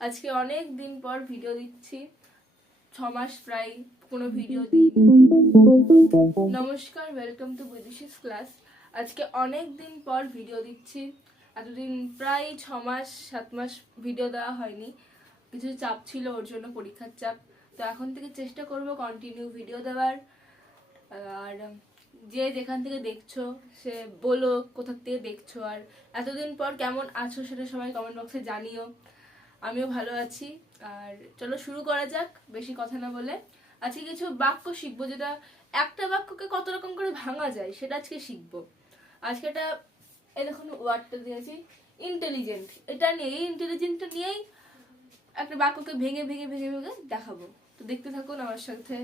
আজকে অনেক দিন পর ভিডিও দিচ্ছি, 6 মাস প্রায় কোনো ভিডিও দিইনি। নমস্কার, ওয়েলকাম টু বিদিশিস ক্লাস। আজকে অনেক দিন পর ভিডিও দিচ্ছি। এতদিন প্রায় 6 মাস 7 মাস ভিডিও দেওয়া হয়নি, কিছু চাপ ছিল ওর জন্য, পরীক্ষার চাপ। তো এখন থেকে চেষ্টা করব কন্টিনিউ ভিডিও দেওয়ার। আর যে যেখান থেকে দেখছো সে বলো কোথা থেকে দেখছো, আর এতদিন পর কেমন আছো সেটা সবাই কমেন্ট বক্সে জানিও। আমিও ভালো আছি। আর চলো শুরু করা যাক, বেশি কথা না বলে। আজকে কিছু বাক্য শিখবো, যেটা একটা বাক্যকে কত রকম করে ভাঙা যায় সেটা আজকে শিখবো। আজকে এটা এই দেখুন ওয়ার্ডটা দিয়েছি ইন্টেলিজেন্ট, এটা নিয়ে এই ইন্টেলিজেন্টটা নিয়েই একটা বাক্যকে ভেঙে ভেঙে ভেঙে ভেঙে দেখাবো। তো দেখতে থাকুন আমার সাথে।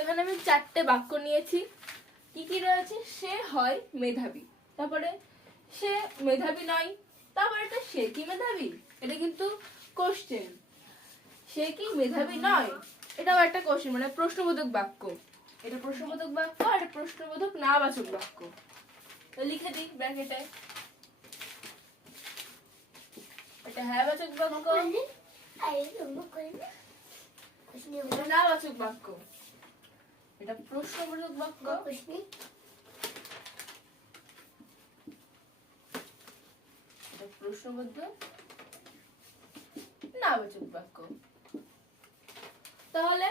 এখানে আমি 4টে বাক্য নিয়েছি। কি কি রয়েছে? সে হয় মেধাবী, তারপরে সে মেধাবী নয়, তারপরে এটা সে কি মেধাবী, এটা কিন্তু কোশ্চেন। সে কি মেধাবী নয়, এটাও একটা কোশ্চেন, মানে প্রশ্নবোধক বাক্য। এটা প্রশ্নবোধক বাক্য আর এটা প্রশ্নবোধক না বাচক বাক্য। তো লিখে দিই ব্র্যাকেটে, এটা হ্যাঁ বাচক বাক্য, এটা না বাচক বাক্য, এটা প্রশ্নবোধক বাক্য, প্রশ্নবোধক না বাচক বাক্য। তাহলে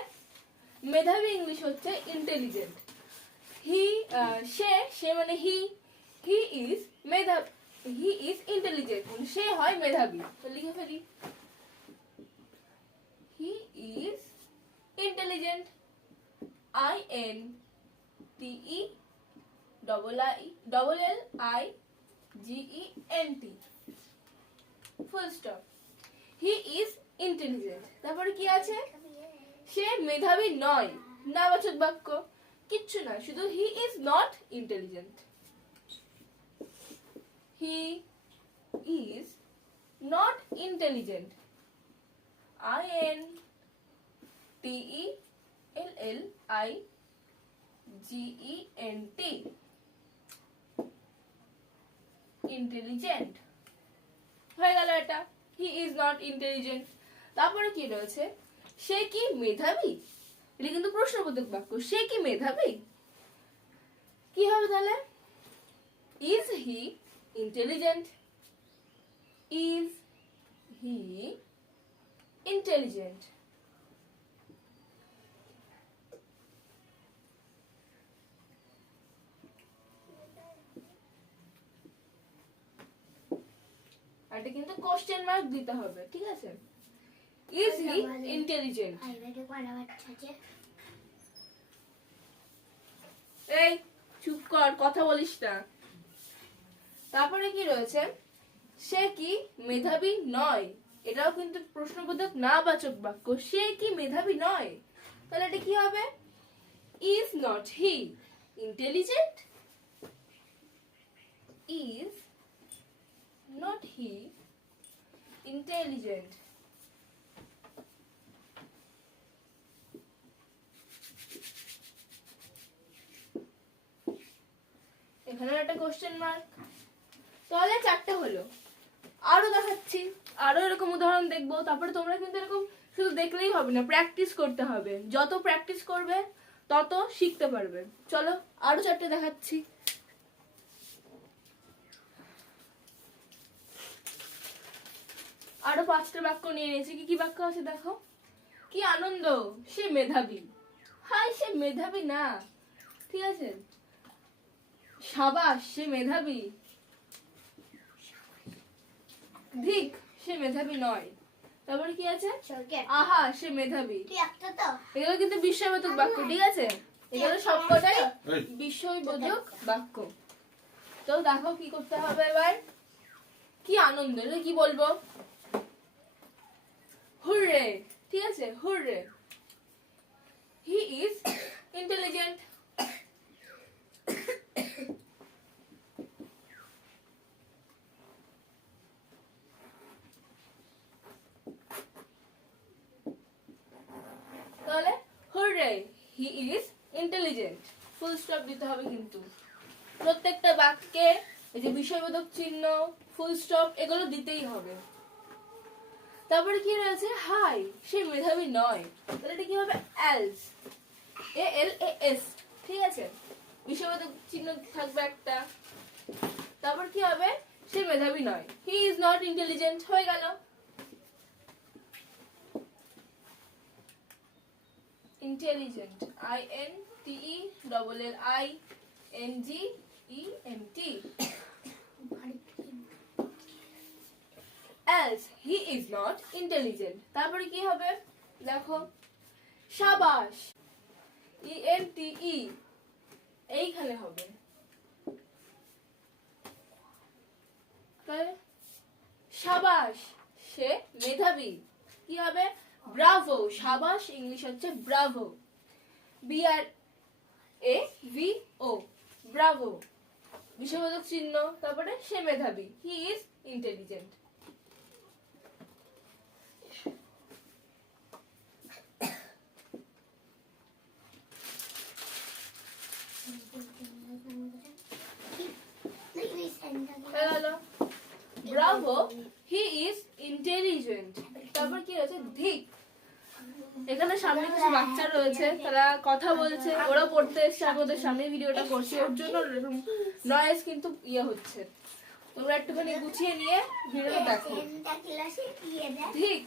মেধাবী ইংলিশ হচ্ছে ইন্টেলিজেন্ট। সে মানে হি ইজ মেধাবী, হি ইজ ইন্টেলিজেন্ট, সে হয় মেধাবী। তো লিখে ফেলি, হি is intelligent, INTELLIGENT, full stop. He is intelligent, তারপরে কি আছে? সে মেধাবী নয়, নাবাচক বাক্য, কিচ্ছু নয়, শুধু হি is not intelligent. He is not intelligent, INTELLIGENT, intelligent হয়ে গেল এটা। হি ইজ নট ইন্টেলিজেন্ট। তারপরে কি রয়েছে? সে কি মেধাবী, এটা কিন্তু প্রশ্নবোধক বাক্য। সে কি মেধাবী, কি হবে তাহলে? Is he intelligent, is he intelligent. এটা কিন্তু কোশ্চেন মার্ক দিতে হবে, ঠিক আছে? Is he intelligent. এই চুপ কর, কথা বলিস না। তারপরে কি রয়েছে? সে কি মেধাবী নয়, এটাও কিন্তু প্রশ্নবোধক না বাচক বাক্য। সে কি মেধাবী নয়, তাহলে এটা কি হবে? Is not he intelligent, is not he intelligent. এখানে একটা কোশ্চেন মার্ক। তাহলে 4টে হলো, আরো দেখাচ্ছি, আরো এরকম উদাহরণ দেখবো। তারপরে তোমরা কিন্তু এরকম শুধু দেখলেই হবে না, প্র্যাকটিস করতে হবে। যত প্র্যাকটিস করবে তত শিখতে পারবে। চলো আরো 4টে দেখাচ্ছি। আরো 5টা বাক্য নিয়ে নিয়েছি। কি কি বাক্য আছে দেখো। কি আনন্দ, সে মেধাবী। হাই, সে মেধাবী না, ঠিক আছে? সাবাস, সে মেধাবী। ধিক, সে মেধাবী নয়। তারপরে কি আছে? আহা, সে মেধাবী। এগুলো কিন্তু বিস্ময়বোধক বাক্য, ঠিক আছে? এগুলো সবকটাই বিস্ময়বোধক বাক্য। তো দেখো কি করতে হবে এবার। কি আনন্দ, এটা কি বলবো? হুররে, ঠিক আছে? হুররে। হি ইজ ইন্টেলিজেন্ট, তাহলে hurray, he is intelligent, full stop দিতে হবে কিন্তু। প্রত্যেকটা বাক্যে এই যে বিষয়বোধক চিহ্ন, ফুল স্টপ এগুলো দিতেই হবে। তারপরে কি রয়েছে, হাই সে মেধাবী নয়, তাহলে এটা কি হবে, এলস, ALAS, ঠিক আছে, বিষয়বোধক চিহ্ন থাকবে একটা। তারপর কি হবে, সে মেধাবী নয়, হি ইজ নট ইন্টেলিজেন্ট, হয়ে গেল। Intelligent, INTELLIGENT, else he is not intelligent। তারপরে কি হবে দেখো, শাবাশ, ENTE এইখানে হবে, শাবাশ সে মেধাবী, কি হবে, ব্রাভো, শাবাশ ইংলিশ হচ্ছে ব্রাভো, BRAVO, ব্রাভো, বিষয়বোধক চিহ্ন, তারপরে সে মেধাবী, হি is intelligent. Bravo, he is intelligent. তারপর কি রয়েছে, ধিক, এখানে সামনে কিছু বাচ্চা রয়েছে, তারা কথা বলছে, ওরা পড়তে এসছে, আমি ওদের সামনে ভিডিওটা করছি, ওর জন্য নয়েজ কিন্তু ইয়ে হচ্ছে, তোমরা একটুখানি গুছিয়ে নিয়ে ভিডিওটা দেখো। ধিক,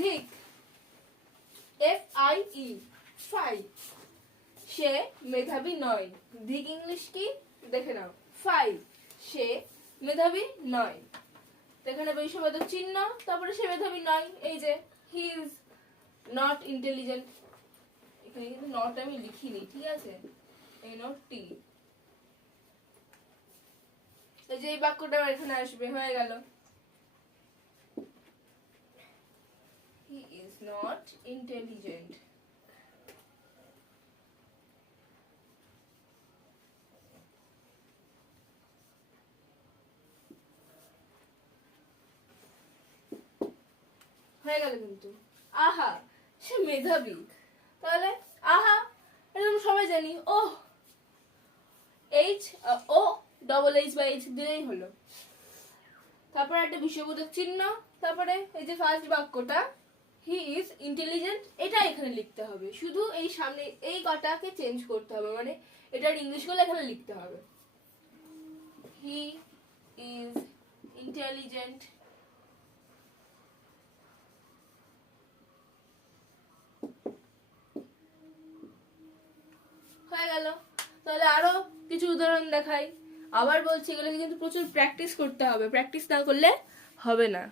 ধিক, FIE, ফাই, সে মেধাবী নয়, ধিক ইংলিশ কি দেখে নাও, ফাই, সে মেধাবী নয়, এখানে বিষয়বোধক চিহ্ন, তারপরে সে মেধাবী নয়, এই যে হি ইজ নট ইন্টেলিজেন্ট, এখানে কিন্তু নট আমি লিখিনি, ঠিক আছে, NOT, এই যে এই বাক্যটা এখানে আসবে, হয়ে গেল, হি ইজ নট ইন্টেলিজেন্ট। হয়ে গেল কিন্তু, আহা সে মেধাবী, তাহলে আহা এটা আমরা সবাই জানি, ও H দিলেই হলো। তারপরে একটা বিষয়বোধক চিহ্ন, তারপরে এই যে ফার্স্ট বাক্যটা হি ইজ ইন্টেলিজেন্ট, এটা এখানে লিখতে হবে, শুধু এই সামনে এই কটাকে চেঞ্জ করতে হবে, মানে এটার ইংলিশ গুলো এখানে লিখতে হবে, হি ইজ ইন্টেলিজেন্ট। হয়ে গেল। তাহলে আরো কিছু উদাহরণ দেখাই, আবার বলছি এগুলো কিন্তু প্রচুর প্র্যাকটিস করতে হবে, প্র্যাকটিস না করলে হবে না।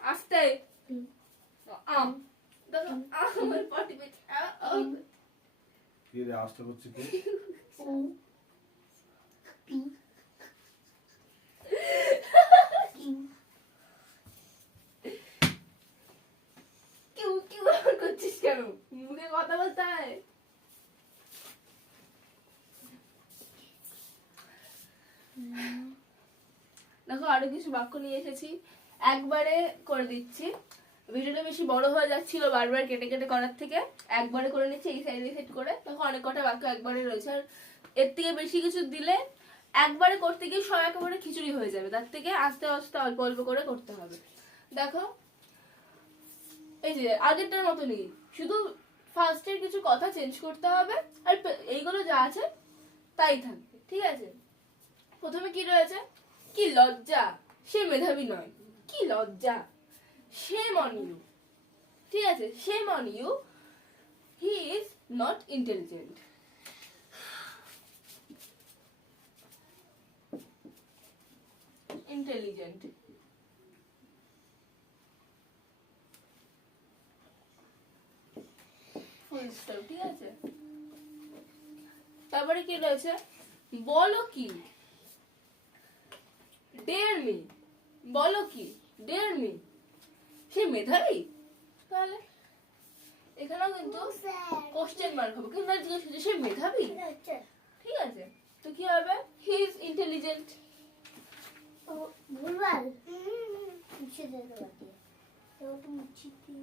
আস্তে কি রে আস্তে করছিস কি? করছিস কেন, মুখে কথা বলতে হয়। দেখো আরো কিছু বাক্য নিয়ে এসেছি, একবারে করে দিচ্ছি, ভিডিওটা বেশি বড় হয়ে যাচ্ছিল বারবার কেটে কেটে করার থেকে, একবারে করে নিচ্ছি এই সাইডে সেট করে, তখন অনেক কটা বাক্য একবারে রয়েছে, আর এর থেকে বেশি কিছু দিলে একবারে করতে গিয়ে সব একেবারে খিচুড়ি হয়ে যাবে, তার থেকে আস্তে আস্তে অল্প অল্প করে করতে হবে। দেখো এই যে আগেরটার মতনই, শুধু ফার্স্টের কিছু কথা চেঞ্জ করতে হবে, আর এইগুলো যা আছে তাই থাকবে, ঠিক আছে। প্রথমে কি রয়েছে, কি লজ্জা সে মেধাবী নয়, কি লজ্জা, shame on you, ঠিক আছে, shame on you, he is not intelligent। intelligent, full stop, ঠিক আছে। তারপরে কি রয়েছে, বলো কি, ডেয়ার মি, বলো কি, ডেয়ার মি, সে মেধাবী, তাহলে এখানেও কিন্তু কোশ্চেন মার্ক হবে, কিন্তু জিজ্ঞেস করছে সে মেধাবী, ঠিক আছে, তো কি হবে, হি ইজ ইন্টেলিজেন্ট। ভুলভাল মুছে দে, তো মুছে দি।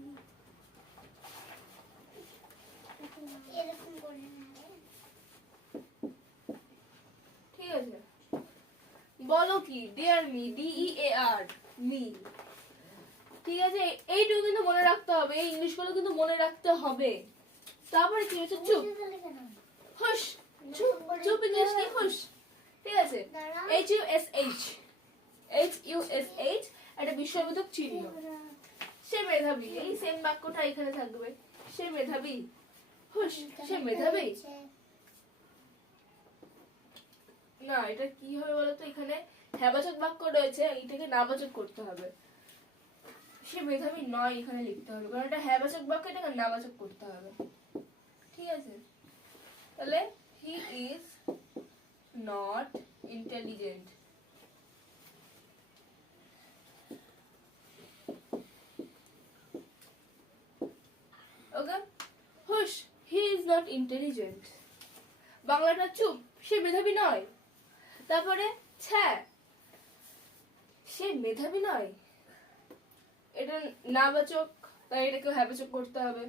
বলো কি, ডিয়ার মি, DEAR, মি। ঠিক আছে, এইটুকু কিন্তু মনে রাখতে হবে, এই ইংলিশগুলো কিন্তু মনে রাখতে হবে। তারপরে কি হচ্ছে, চুপ, হুশ, চুপ, চুপ ইংলিশ কি, হুশ। ঠিক আছে, HUSH, একটা বিস্ময়বোধক চিহ্ন। সে মেধাবী, এই সেম বাক্যটা এখানে থাকবে, সে মেধাবী, হুশ, সে মেধাবী। না, এটা কি হবে বলতো, এখানে হ্যাবাচক বাক্য রয়েছে, এইটাকে নাবাচক করতে হবে। সে মেধাবী নয় এখানে লিখতে হবে, কারণ এটা হ্যাবাচক বাক্য, এটাকে নাবাচক করতে হবে। ঠিক আছে, তাহলে হি ইজ নট ইন্টেলিজেন্ট। ওকে, হুশ, হি ইজ নট ইন্টেলিজেন্ট। বাংলাটা চুপ, সে মেধাবী নয়। তারপরে ছ্যা, সে মেধাবী নয়, এটা নাবাচক, তাই এটাকে হ্যাবাচক করতে হবে।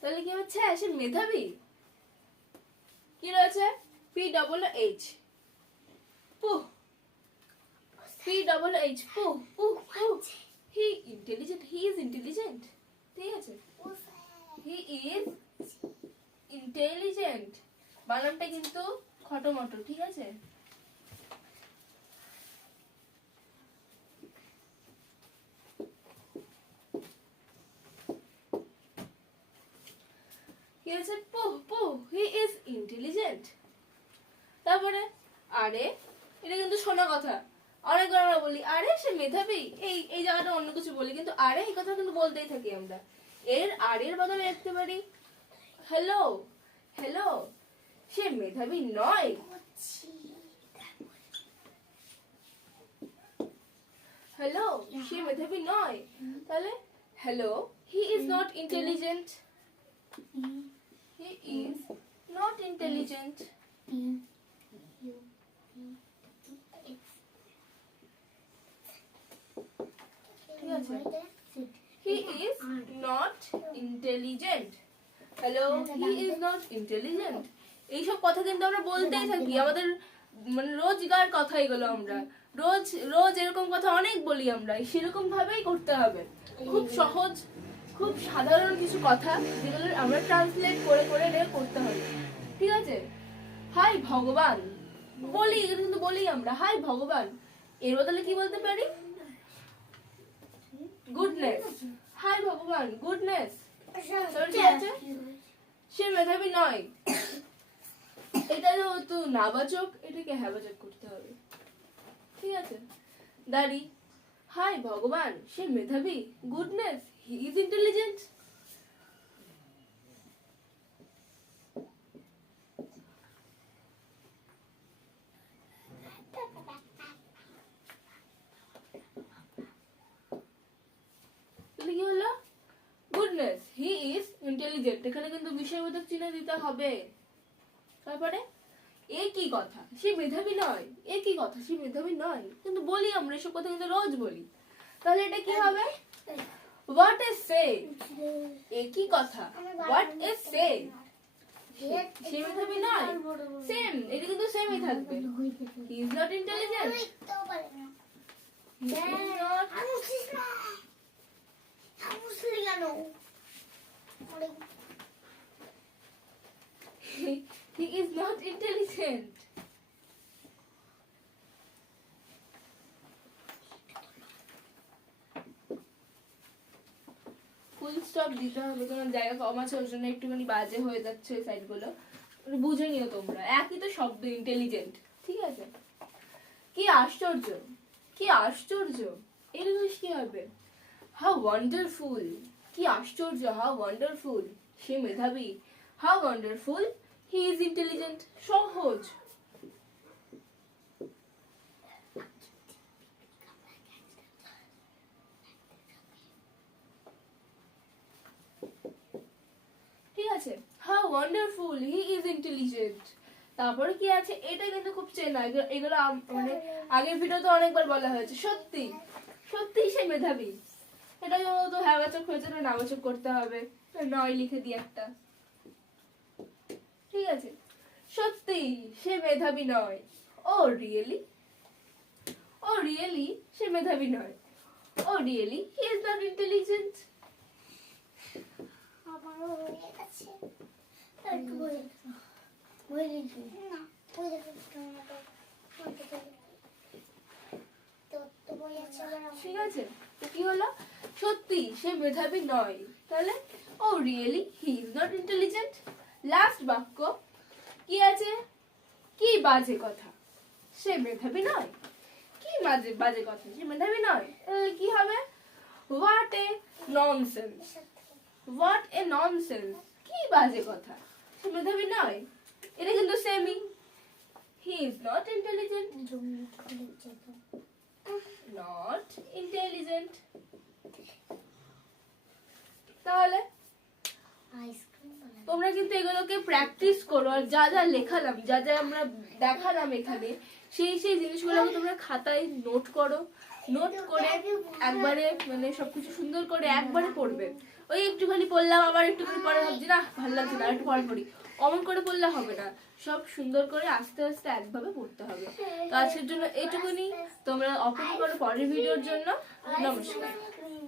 তাহলে কি হচ্ছে, সে মেধাবী, কি রয়েছে, PHH, পুহ, PHH, পুহ, পুহ, পুহ। হি ইন্টেলিজেন্ট, হি ইজ ইন্টেলিজেন্ট। ঠিক আছে, হি ইজ ইন্টেলিজেন্ট, বানানটা কিন্তু খটোমটো। ঠিক আছে, কি আছে, পুহ, পুহ, হি ইজ ইন্টেলিজেন্ট। তারপরে আরে, এটা কিন্তু শোনা কথা, অনেকবার আমরা বলি আরে সে মেধাবী, এই জায়গাটা অন্য কিছু বলি, কিন্তু আরে এই কথা কিন্তু বলতেই থাকি আমরা। এর আরের বদলে লিখতে পারি হ্যালো, হ্যালো, সে মেধাবী নয়। হ্যালো, সে মেধাবী নয়, তাহলে hello, he is not intelligent, he is not intelligent. ঠিক আছে, হি is not intelligent, hello, he is not intelligent. এইসব কথা কিন্তু আমরা বলতেই থাকি, আমাদের মানে রোজগার কথা এগুলো, আমরা রোজ রোজ এরকম কথা অনেক বলি আমরা, সেরকম ভাবেই করতে হবে। খুব সহজ, খুব সাধারণ কিছু কথা, যেগুলো আমরা ট্রান্সলেট করে করে এটাকে করতে হবে। ঠিক আছে, হাই ভগবান বলি, এটা কিন্তু বলি আমরা, হাই ভগবান, এর বদলে কি বলতে পারি, গুডনেস, হাই ভগবান, গুডনেস। সে মেধাবী নয়, এটা যেহেতু নাবাচক, এটাকে হ্যাবাচক করতে হবে। ঠিক আছে, দাঁড়ি, হাই ভগবান, সে মেধাবী, গুডনেস, হি ইজ ইন্টেলিজেন্ট। কি হলো, গুডনেস, হি ইজ ইন্টেলিজেন্ট, এখানে কিন্তু বিষয়বোধক চিহ্ন দিতে হবে। তারপরে এ কি কথা, সে মেধাবী নয়, এ কি কথা, সে মেধাবী নয়, কিন্তু বলি আমরা এসব কথা, কিন্তু রোজ বলি। তাহলে এটা কি হবে, হোয়াট ইজ সে, এ কি কথা, হোয়াট ইজ সে, সে মেধাবী নয়, সেম, এটা কিন্তু সেমই থাকবে, হি is not intelligent, he is not, he is not intelligent. Full stop দিতে হবে, তোমার জায়গা কম আছে, ওর জন্য একটুখানি বাজে হয়ে যাচ্ছে এই সাইডগুলো, বুঝে নিও তোমরা, একই তো শব্দ ইন্টেলিজেন্ট। ঠিক আছে, কি আশ্চর্য, কি আশ্চর্য, এর ইংলিশ কি হবে, হাউ ওয়ান্ডারফুল, কি আশ্চর্য, হাউ ওয়ান্ডারফুল, সে মেধাবী, how wonderful, he is intelligent, সহজ। ঠিক আছে, how wonderful, he is intelligent. তারপরে কি আছে, এটা কিন্তু খুব চেনা, এগুলো মানে আগের ভিডিওতে অনেকবার বলা হয়েছে, সত্যি সত্যি সে মেধাবী, এটা তো হ্যাবাচক হয়েছে, না নাবাচক করতে হবে, নয় লিখে দিই একটা। ঠিক আছে, সত্যি সে মেধাবী নয়। ও রিয়েলি? ও রিয়েলি সে মেধাবী নয়। ও really he is not intelligent. আমারও হয়ে গেছে। একটু বলে দাও। বলে দিই। না, বলে দাও তোমাদের। তো বই আছে আবার ঠিক আছে, তো কি হলো? সত্যি সে মেধাবী নয়, তাহলে ও really he is not intelligent. Last বাক্য কি আছে? কি বাজে কথা, সে মেধাবী নয়। কি বাজে বাজে কথা, সে মেধাবী নয়, তাহলে কি হবে? What a nonsense. What a nonsense, কি বাজে কথা, সে মেধাবী নয়। এটা কিন্তু সেমই, হি is not intelligent. Not intelligent. তাহলে আইসক্রিম বানাবো। তোমরা কিন্তু এগুলোকে প্র্যাকটিস করো, আর যা যা লেখালাম, যা যা আমরা দেখালাম এখানে, সেই সেই জিনিসগুলোকে তোমরা খাতায় নোট করো। নোট করে একবারে মানে সবকিছু সুন্দর করে একবারে পড়বে। ওই একটুখানি পড়লাম, আবার একটুখানি পরে ভাবছি না ভালো লাগছে না, একটু পরে পড়ি, অমন করে পড়লে হবে না। সব সুন্দর করে আস্তে আস্তে একভাবে পড়তে হবে। তো আজকের জন্য এইটুকুনি। তোমরা অপেক্ষা করো পরের ভিডিওর জন্য। নমস্কার। আইসক্রিম।